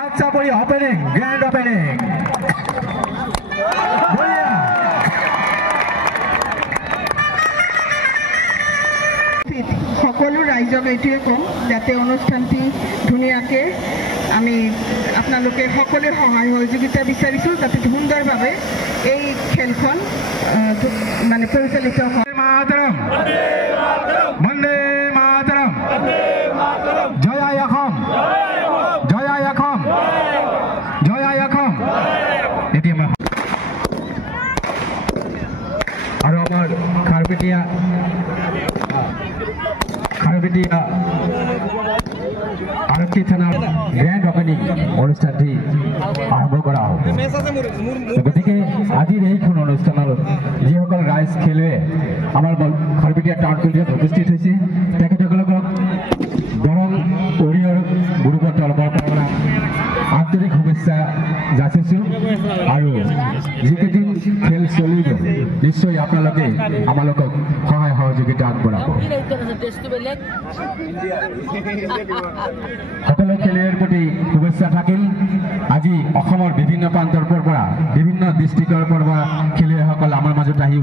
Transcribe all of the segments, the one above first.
Opening grand opening সকলো ৰাইজক এইটোৱে কম যাতে অনুষ্ঠানটি ধুনীয়াকৈ আমি আপোনালোকে সকলোৱে সহায় সহযোগিতা বিচাৰিছোঁ যাতে সুন্দৰভাৱে এই খেলখন মানে পৰিচালিত হয়। মাতৰম বন্দে মাতৰম জয় অসম জয় অসম জয় অসম। এতিয়া আৰু আমাৰ খাৰপেটীয়া আৰক্ষী থানাৰ গ্ৰেণ্ড অপেনিং অনুষ্ঠানটি আৰম্ভ কৰা হ'ব। গতিকে আজিৰ এইখন অনুষ্ঠানত যিসকল ৰাইজ খেলুৱৈ আমাৰ খাৰপেটীয়া টাউন কলেজত উপস্থিত হৈছে তেখেতসকলক দৰং অৰিয়ৰ গ্ৰুপৰ তৰফৰ পৰা আন্তৰিক শুভেচ্ছা যাচিছোঁ। আৰু যিকেইদিন খেল চলিব নিশ্চয় আপোনালোকে আমালোকক সহায় সহযোগিতা আগবঢ়াব। সকলো খেলুৱৈৰ প্ৰতি শুভেচ্ছা থাকিল। আজি অসমৰ বিভিন্ন প্ৰান্তৰ পৰা বিভিন্ন ডিষ্ট্ৰিক্টৰ পৰা খেলুৱৈসকল আমাৰ মাজত আহি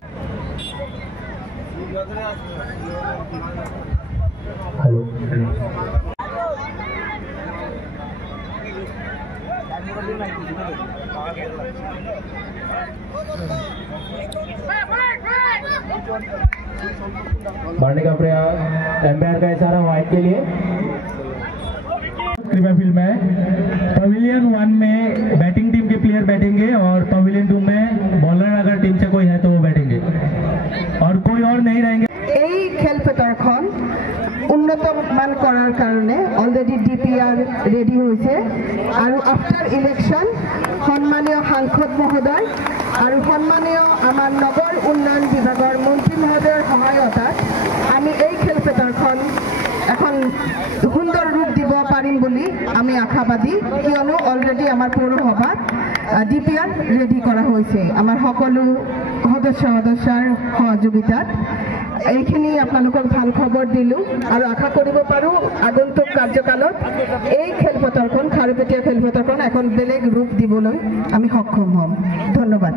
मारने का प्रयास, एम्पायर का इशारा वाइड के लिए। कृपया फील्ड में पवेलियन 1 में बैटिंग टीम के प्लेयर बैठेंगे और पवेलियन 2 में बॉलर अगर टीम से कोई है तो वो बैठेंगे और कोई और नहीं रहेंगे। এই খেলপথাৰখন উন্নত মান কৰাৰ কাৰণে অলৰেডি ডিপিআৰ ৰেডি হৈছে আৰু আফটাৰ ইলেকশ্যন সন্মানীয় সাংসদ মহোদয় আৰু সন্মানীয় আমাৰ নগৰ উন্নয়ন বিভাগৰ মন্ত্ৰী মহোদয়ৰ সহায়তাত আমি এই খেলপথাৰখন এখন সুন্দৰ ৰূপ দিব পাৰিম বুলি আমি আশাবাদী, কিয়নো অলৰেডি আমাৰ পৌৰসভাত ডিপিআৰ ৰেডি কৰা হৈছে আমাৰ সকলো সদস্যৰ সহযোগিতাত। এইখিনি আপোনালোকক ভাল খবৰ দিলোঁ আৰু আশা কৰিব পাৰোঁ আগন্তুক কাৰ্যকালত এই খেলপথাৰখন খাৰুপেটীয়া খেলপথাৰখন এখন বেলেগ ৰূপ দিবলৈ আমি সক্ষম হ'ম। ধন্যবাদ।